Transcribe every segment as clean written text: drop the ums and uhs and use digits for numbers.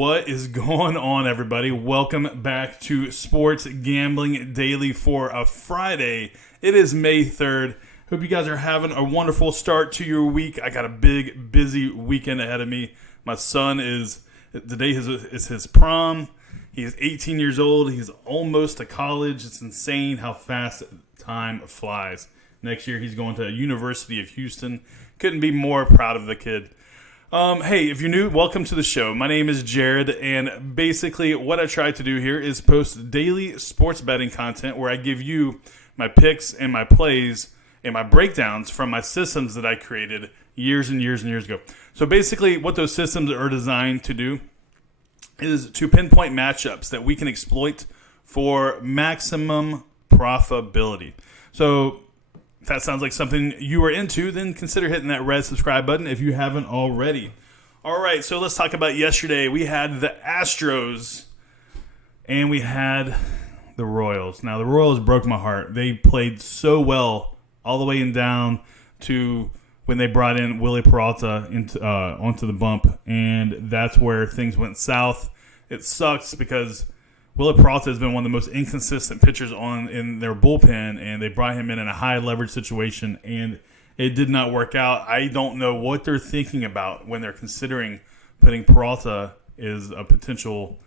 What is going on, everybody? Welcome back to Sports Gambling Daily for a Friday. It is May 3rd. Hope you guys are having a wonderful start to your week. I got a big, busy weekend ahead of me. My son today is his prom. He is 18 years old. He's almost to college. It's insane how fast time flies. Next year, he's going to University of Houston. Couldn't be more proud of the kid. Hey, if you're new, welcome to the show. My name is Jared, and basically what I try to do here is post daily sports betting content where I give you my picks and my plays and my breakdowns from my systems that I created years and years and years ago. So basically what those systems are designed to do is to pinpoint matchups that we can exploit for maximum profitability. So if that sounds like something you are into, then consider hitting that red subscribe button if you haven't already. All right, so let's talk about yesterday. We had the Astros and we had the Royals. Now, the Royals broke my heart. They played so well all the way down to when they brought in Willie Peralta onto the bump, and that's where things went south. It sucks because Willie Peralta has been one of the most inconsistent pitchers in their bullpen, and they brought him in a high leverage situation, and it did not work out. I don't know what they're thinking about when they're considering putting Peralta as a potential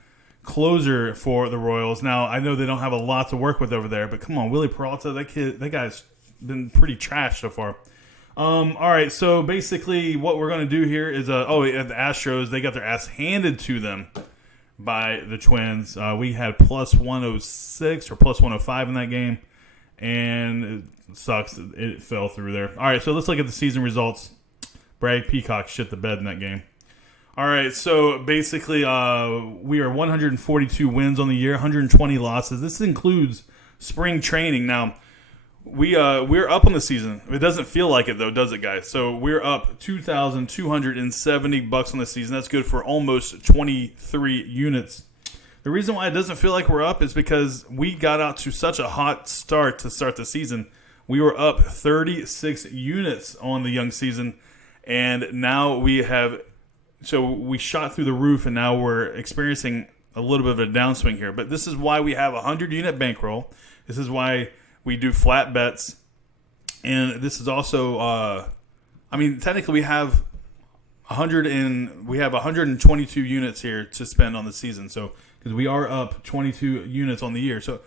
closer for the Royals. Now, I know they don't have a lot to work with over there, but come on, Willie Peralta, that guy's been pretty trash so far. All right, so basically what we're going to do here is, the Astros, they got their ass handed to them by the Twins. We had plus 106 or plus 105 in that game, and it sucks. It fell through there. All right, so let's look at the season results. Brad Peacock shit the bed in that game. All right, so basically we are 142 wins on the year, 120 losses. This includes spring training. Now, we're up on the season. It doesn't feel like it, though, does it, guys? So we're up $2,270 on the season. That's good for almost 23 units. The reason why it doesn't feel like we're up is because we got out to such a hot start to start the season. We were up 36 units on the young season, and now we shot through the roof, and now we're experiencing a little bit of a downswing here. But this is why we have a 100-unit bankroll. This is why we do flat bets, and this is also, technically we have 122 units here to spend on the season. So because we are up 22 units on the year, so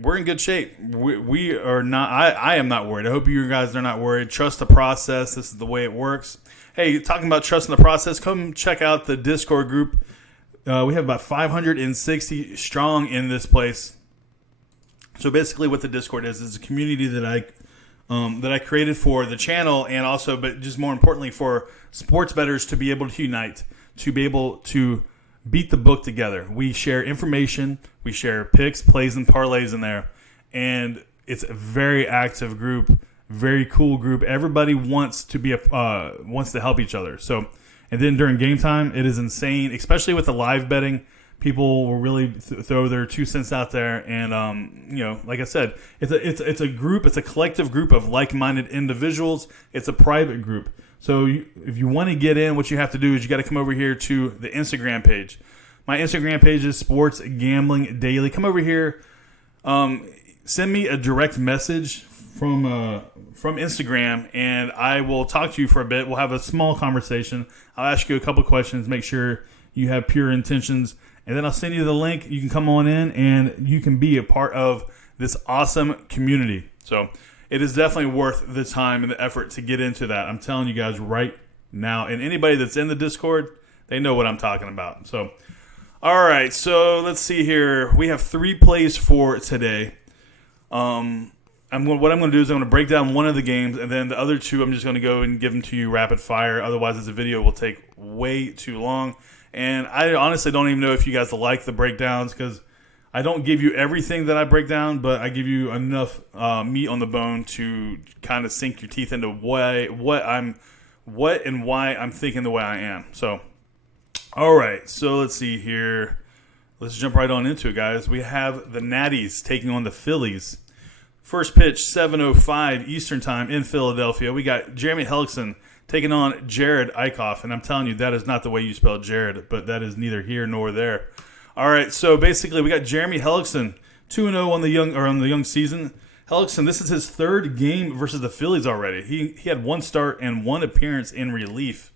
we're in good shape. We are not. I am not worried. I hope you guys are not worried. Trust the process. This is the way it works. Hey, talking about trusting the process, come check out the Discord group. We have about 560 strong in this place. So basically what the Discord is a community that I created for the channel, and also, but just more importantly, for sports bettors to be able to unite, to be able to beat the book together. We share information, we share picks, plays, and parlays in there, and it's a very active group, very cool group. Everybody wants to wants to help each other. So, and then during game time, it is insane, especially with the live betting. People will really throw their 2 cents out there, and like I said, it's a group, it's a collective group of like-minded individuals. It's a private group. So if you want to get in, what you have to do is you got to come over here to the Instagram page. My Instagram page is Sports Gambling Daily. Come over here, send me a direct message from Instagram, and I will talk to you for a bit. We'll have a small conversation. I'll ask you a couple questions, make sure you have pure intentions. And then I'll send you the link. You can come on in, and you can be a part of this awesome community. So it is definitely worth the time and the effort to get into that. I'm telling you guys right now. And anybody that's in the Discord, they know what I'm talking about. So, all right. So let's see here. We have 3 plays for today. What I'm going to do is I'm going to break down one of the games, and then the other 2 I'm just going to go and give them to you rapid fire. Otherwise, this video will take way too long. And I honestly don't even know if you guys like the breakdowns, because I don't give you everything that I break down, but I give you enough meat on the bone to kind of sink your teeth into what and why I'm thinking the way I am. So, all right. So let's see here. Let's jump right on into it, guys. We have the Natties taking on the Phillies. First pitch, 7:05 Eastern Time in Philadelphia. We got Jeremy Hellickson taking on Jared Eichhoff. And I'm telling you, that is not the way you spell Jared, but that is neither here nor there. All right, so basically we got Jeremy Hellickson, 2-0 on the young season. Hellickson, this is his third game versus the Phillies already. He had one start and one appearance in relief.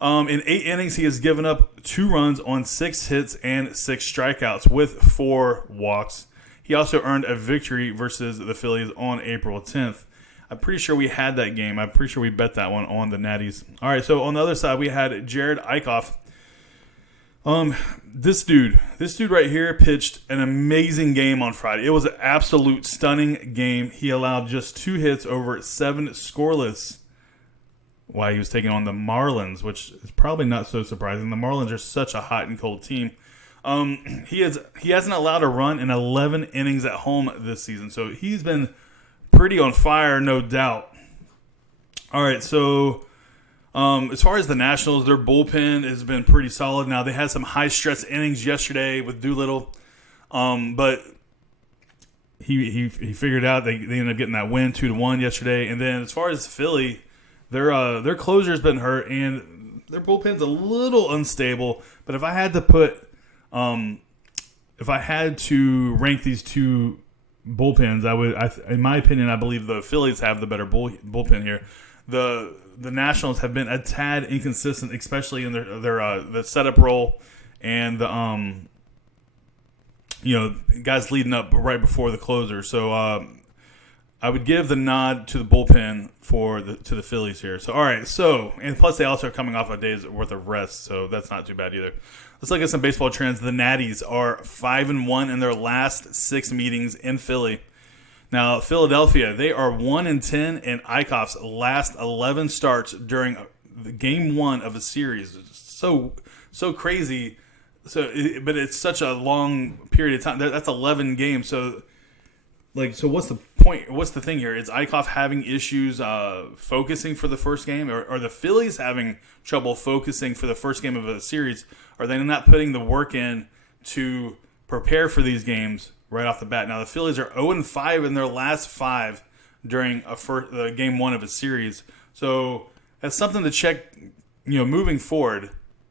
In 8 innings, he has given up 2 runs on 6 hits and 6 strikeouts with 4 walks. He also earned a victory versus the Phillies on April 10th. I'm pretty sure we had that game. I'm pretty sure we bet that one on the Natties. All right, so on the other side, we had Jared Eichhoff. This dude right here pitched an amazing game on Friday. It was an absolute stunning game. He allowed just 2 hits over 7 scoreless while he was taking on the Marlins, which is probably not so surprising. The Marlins are such a hot and cold team. He hasn't allowed a run in 11 innings at home this season, so he's been pretty on fire, no doubt. All right, so as far as the Nationals, their bullpen has been pretty solid. Now, they had some high-stress innings yesterday with Doolittle, but he figured out they ended up getting that win 2-1 yesterday. And then as far as Philly, their closer's been hurt, and their bullpen's a little unstable. But if I had to rank these two bullpens, in my opinion, I believe the Phillies have the better bullpen here. The Nationals have been a tad inconsistent, especially in their the setup role and the guys leading up right before the closer. So I would give the nod to the bullpen to the Phillies here. So all right, and plus they also are coming off a day's worth of rest, so that's not too bad either. Let's look at some baseball trends. The Natties are 5-1 in their last 6 meetings in Philly. Now, Philadelphia, they are 1-10 in Eichhoff's last 11 starts during the game 1 of a series. So crazy. But it's such a long period of time. That's 11 games. So what's the point? What's the thing here? Is Eichhoff having issues focusing for the first game? Or are the Phillies having trouble focusing for the first game of a series? Are they not putting the work in to prepare for these games right off the bat? Now, the Phillies are 0-5 in their last 5 during game 1 of a series. So that's something to check, moving forward.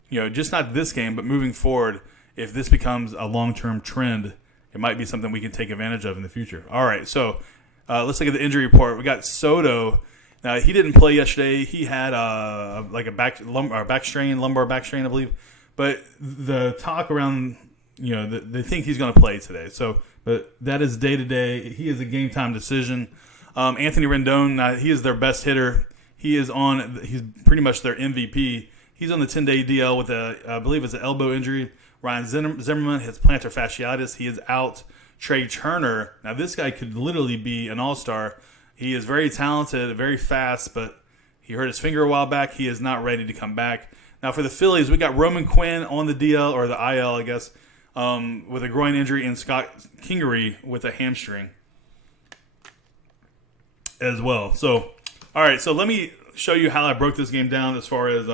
Just not this game, but moving forward, if this becomes a long-term trend, it might be something we can take advantage of in the future. All right, so let's look at the injury report. We got Soto. Now, he didn't play yesterday. He had a lumbar back strain, I believe. But the talk around, they think he's going to play today. So, but that is day-to-day. He is a game-time decision. Anthony Rendon, he is their best hitter. He's pretty much their MVP. He's on the 10-day DL with I believe it's an elbow injury. Ryan Zimmerman, his plantar fasciitis, he is out. Trey Turner, now this guy could literally be an all-star. He is very talented, very fast, but he hurt his finger a while back. He is not ready to come back. Now for the Phillies, we got Roman Quinn on the DL, or the IL, I guess, with a groin injury, and Scott Kingery with a hamstring as well. So, all right, so let me show you how I broke this game down as far as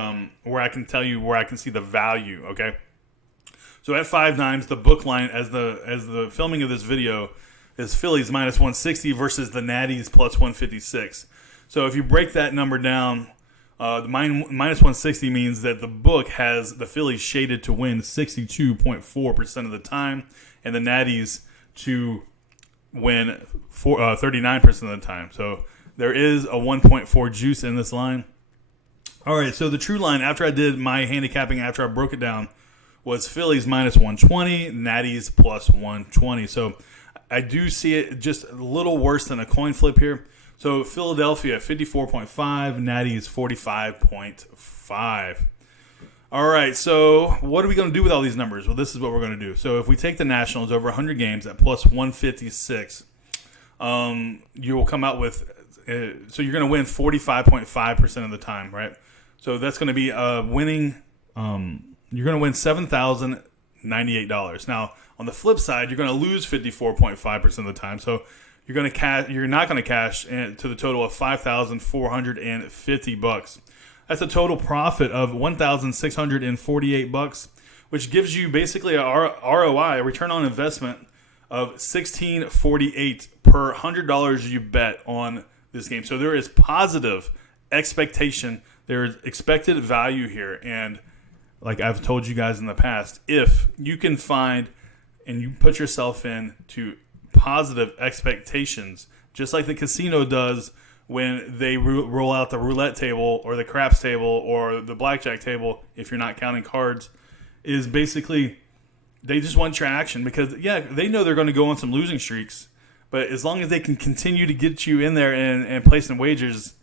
where I can tell you where I can see the value, okay? So at 5-9, the book line as the filming of this video is Phillies minus 160 versus the Natties plus 156. So if you break that number down, the minus 160 means that the book has the Phillies shaded to win 62.4% of the time, and the Natties to win 39% of the time. So there is a 1.4 juice in this line. All right, so the true line, after I did my handicapping, after I broke it down, was Phillies minus 120, Natties plus 120. So I do see it just a little worse than a coin flip here. So Philadelphia 54.5, Natties 45.5. All right, so what are we going to do with all these numbers? Well, this is what we're going to do. So if we take the Nationals over 100 games at plus 156, you will come out with so you're going to win 45.5% of the time, right? So that's going to be winning. You're going to win $7,098. Now, on the flip side, you're going to lose 54.5% of the time. So you're not going to cash to the total of $5,450. That's a total profit of $1,648, which gives you basically a ROI, a return on investment of $16.48 per $100 you bet on this game. So there is positive expectation There's expected value here, and like I've told you guys in the past, if you can find and you put yourself in to positive expectations, just like the casino does when they roll out the roulette table or the craps table or the blackjack table, if you're not counting cards, is basically they just want your action because, yeah, they know they're going to go on some losing streaks, but as long as they can continue to get you in there and placing wagers,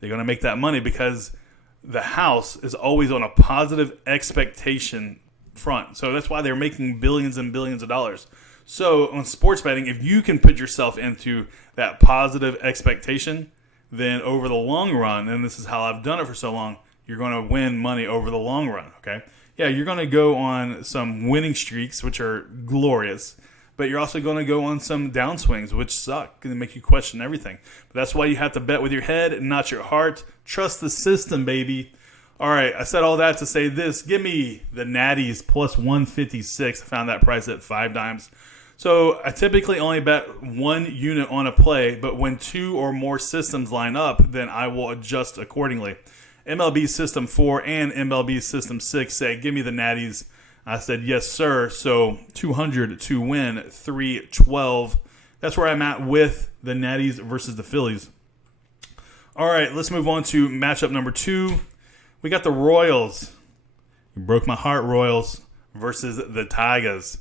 they're going to make that money because the house is always on a positive expectation front. So that's why they're making billions and billions of dollars. So on sports betting, if you can put yourself into that positive expectation, then over the long run, and this is how I've done it for so long, you're going to win money over the long run, okay? Yeah, you're going to go on some winning streaks, which are glorious, but you're also going to go on some downswings, which suck and make you question everything. But that's why you have to bet with your head and not your heart. Trust the system, baby. All right, I said all that to say this. Give me the Natties plus 156. I found that price at 5 dimes. So I typically only bet one unit on a play, but when 2 or more systems line up, then I will adjust accordingly. MLB System 4 and MLB System 6 say, give me the Natties. I said, yes, sir. So 200 to win, 312. That's where I'm at with the Natties versus the Phillies. All right, let's move on to matchup number 2. We got the Royals. You broke my heart, Royals, versus the Tigers.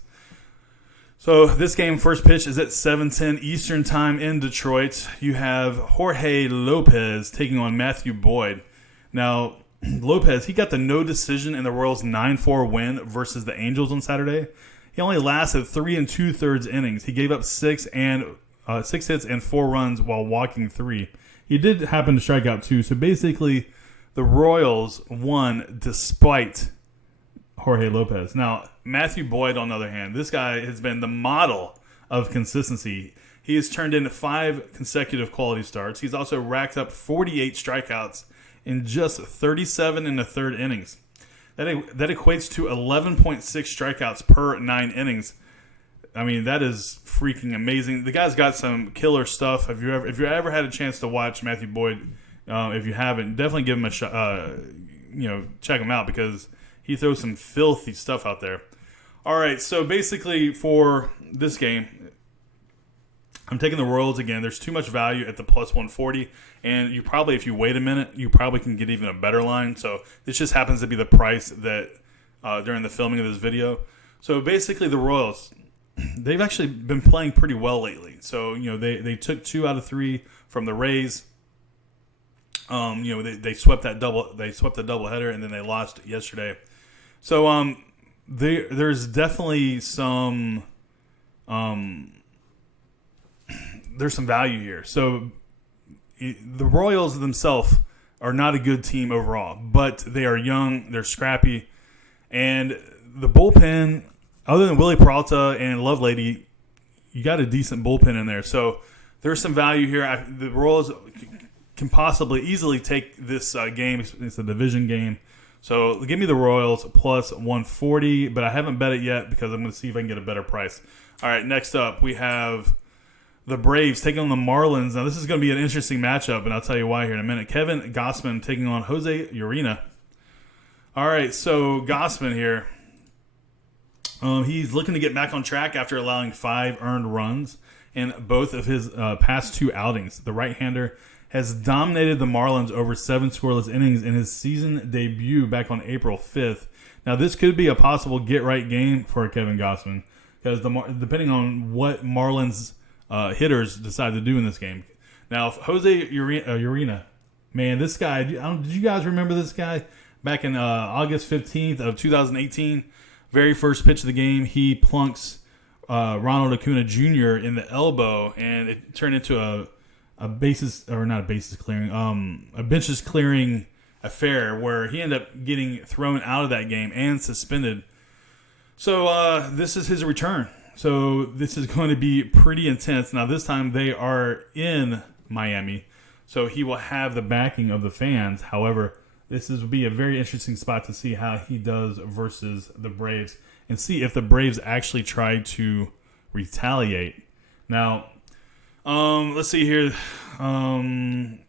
So this game, first pitch, is at 7:10 Eastern Time in Detroit. You have Jorge Lopez taking on Matthew Boyd. Now, Lopez, he got the no decision in the Royals' 9-4 win versus the Angels on Saturday. He only lasted 3 2/3 innings. He gave up 6 hits and 4 runs while walking 3. He did happen to strike out 2. So basically, the Royals won despite Jorge Lopez. Now, Matthew Boyd, on the other hand, this guy has been the model of consistency. He has turned in 5 consecutive quality starts. He's also racked up 48 strikeouts in just 37 1/3 innings. That equates to 11.6 strikeouts per 9 innings. I mean, that is freaking amazing. The guy's got some killer stuff. If you ever had a chance to watch Matthew Boyd, if you haven't, definitely give him a shot. Check him out because he throws some filthy stuff out there. All right, so basically for this game, I'm taking the Royals again. There's too much value at the plus 140, and you probably, if you wait a minute, you probably can get even a better line. So this just happens to be the price that during the filming of this video. So basically the Royals, they've actually been playing pretty well lately. So, they took 2 out of 3 from the Rays. They swept that doubleheader, and then they lost yesterday. So there's definitely some there's some value here. So the Royals themselves are not a good team overall, but they are young, they're scrappy, and the bullpen, other than Willie Peralta and Lovelady, you got a decent bullpen in there. So there's some value here. The Royals can possibly easily take this game. It's a division game. So give me the Royals plus 140, but I haven't bet it yet because I'm going to see if I can get a better price. All right, next up we have the Braves taking on the Marlins. Now this is going to be an interesting matchup, and I'll tell you why here in a minute. Kevin Gausman taking on Jose Urena. All right, so Gausman here. He's looking to get back on track after allowing 5 earned runs in both of his past 2 outings. The right-hander has dominated the Marlins over 7 scoreless innings in his season debut back on April 5th. Now, this could be a possible get-right game for Kevin Gausman because depending on what Marlins hitters decide to do in this game. Now, Jose Urena, man, this guy, did you guys remember this guy? Back in August 15th of 2018, very first pitch of the game, he plunks Ronald Acuna Jr. in the elbow, and it turned into a benches clearing affair where he ended up getting thrown out of that game and suspended. So this is his return. So this is going to be pretty intense. Now this time they are in Miami, so he will have the backing of the fans. However, this will be a very interesting spot to see how he does versus the Braves and see if the Braves actually try to retaliate. Now, let's see here. Urena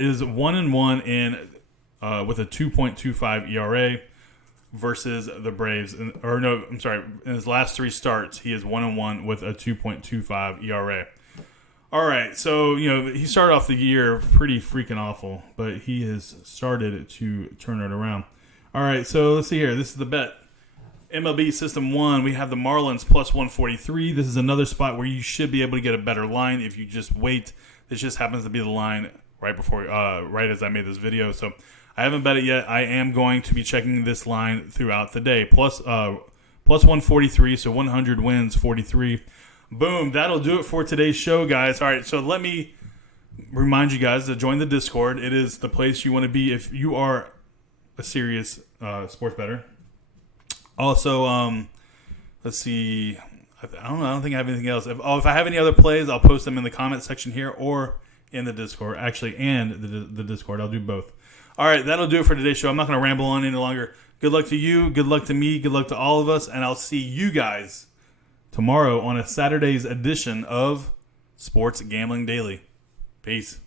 is 1-1 in with a 2.25 ERA versus the Braves. In his last 3 starts, he is 1-1 with a 2.25 ERA. All right, so, he started off the year pretty freaking awful, but he has started to turn it around. All right, so let's see here. This is the bet. MLB System 1, we have the Marlins plus 143. This is another spot where you should be able to get a better line if you just wait. This just happens to be the line right as I made this video. So I haven't bet it yet. I am going to be checking this line throughout the day. Plus 143, so 100 wins, 43. Boom, that'll do it for today's show, guys. All right, so let me remind you guys to join the Discord. It is the place you want to be if you are a serious sports bettor. Also, let's see. I don't think I have anything else. If I have any other plays, I'll post them in the comment section here or in the Discord. Actually, and the Discord. I'll do both. All right, that'll do it for today's show. I'm not going to ramble on any longer. Good luck to you. Good luck to me. Good luck to all of us. And I'll see you guys tomorrow on a Saturday's edition of Sports Gambling Daily. Peace.